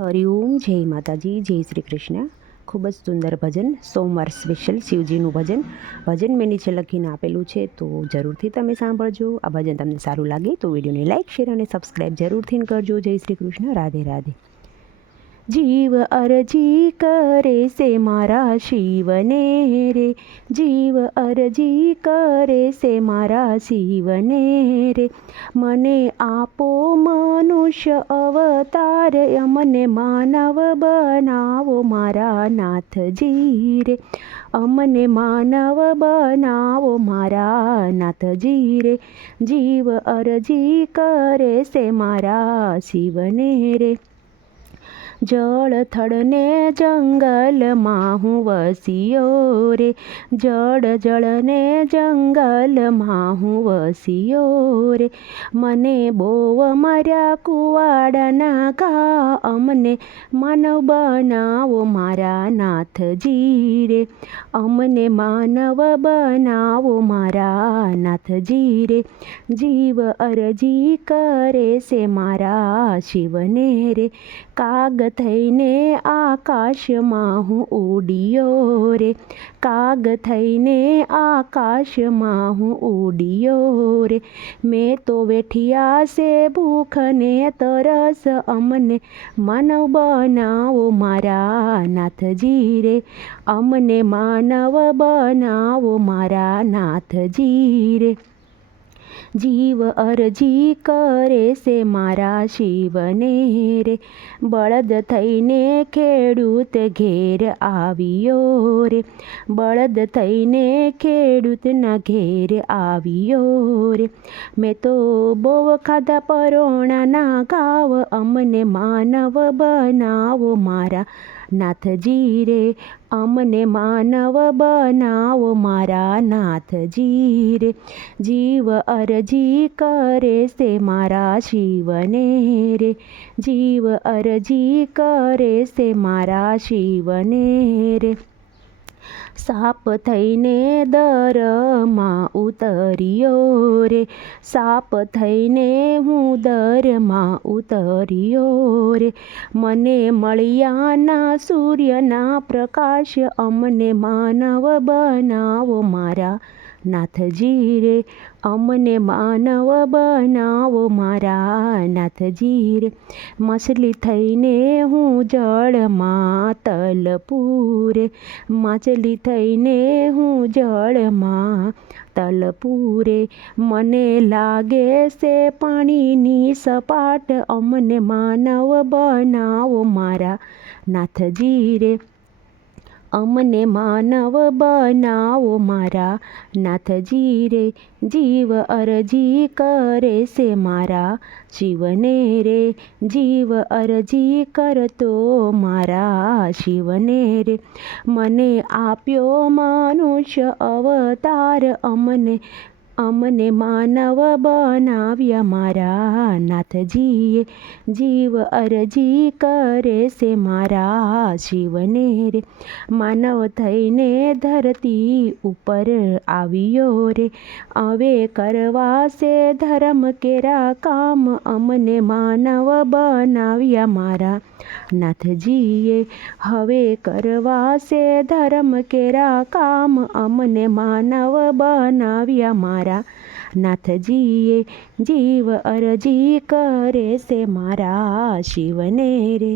હરિઓમ, જય માતાજી, જય શ્રી કૃષ્ણ. ખૂબ જ સુંદર ભજન, સોમવાર સ્પેશિયલ શિવજીનું ભજન મેં નીચે લખીને આપેલું છે, તો જરૂરથી તમે સાંભળજો. આ ભજન તમને સારું લાગે તો વિડીયોને લાઇક, શેર અને સબસ્ક્રાઈબ જરૂરથી કરજો. જય શ્રી કૃષ્ણ. રાધે રાધે. જીવ અરજી કરે છે મારા શિવને રે, જીવ અરજી કરે છે મારા શિવને રે. મને આપો મનુષ્ય અવતાર, અમને માનવ બનાવો મારા નાથજી રે. અમને માનવ બનાવો મારા નાથજી રે. જીવ અરજી કરે છે મારા શિવને રે. જળ થળને જંગલમાં હું વસ્યો રે, જળને જંગલમાં હું વસ્યો રે. મને બહુ માર્યા કુવાડાના ઘા, અમને માનવ બનાવો મારા નાથજી રે. અમને માનવ બનાવો મારા નાથજી રે. જીવ અરજી કરે છે મારા શિવને રે. કાગ થઈને આકાશમાં હું ઉડ્યો રે, કાગ થઈને આકાશમાં હું ઉડ્યો રે. મેં તો વેઠિયા છે ભૂખ ને તરસ, અમને માનવ બનાવો મારા નાથજી રે. અમને માનવ બનાવો મારા નાથજી રે. જીવ અરજી કરે છે મારા શિવને રે. બળદ થઈને ખેડૂત ઘેર આવ્યો રે, બળદ થઈને ખેડૂતના ઘેર આવ્યો રે. મેં તો બહુ ખાધા પરોણાના ઘાવ, અમને માનવ બનાવો મારા નાથજી રે. અમને માનવ બનાવો મારા નાથજી રે. જીવ અરજી કરે છે મારા શિવને રે, જીવ અરજી કરે છે મારા શિવને રે. સાપ થઈને દરમાં ઉતર્યો રે, સાપ થઈને હું દરમાં ઉતર્યો રે. મને મળ્યાના સૂર્યના પ્રકાશ, અમને માનવ બનાવો મારા નાથજી રે. અમને માનવ બનાવો મારા નાથજી રે. માછલી થઈને હું જળમાં તલપું રે, માછલી થઈને હું જળમાં તલપું રે. મને લાગે છે પાણીની સપાટ, અમને માનવ બનાવો મારા નાથજી રે. અમને માનવ બનાવો મારા નાથજી રે. જીવ અરજી કરે છે મારા શિવને રે, જીવ અરજી કરતો મારા શિવને રે. મને આપ્યો મનુષ્ય અવતાર, અમને માનવ બનાવ્યા મારા નાથજીએ. જીવ અરજી કરે છે મારા શિવને રે. માનવ થઈને ધરતી ઉપર આવ્યો રે, હવે કરવા છે ધર્મ કેરા કામ, અમને માનવ બનાવ્યા મારા નાથજીએ. હવે કરવા છે ધર્મ કેરા કામ, અમને માનવ બનાવ્યા મારા નાથજીએ. જીવ અરજી કરે છે મારા શિવને રે.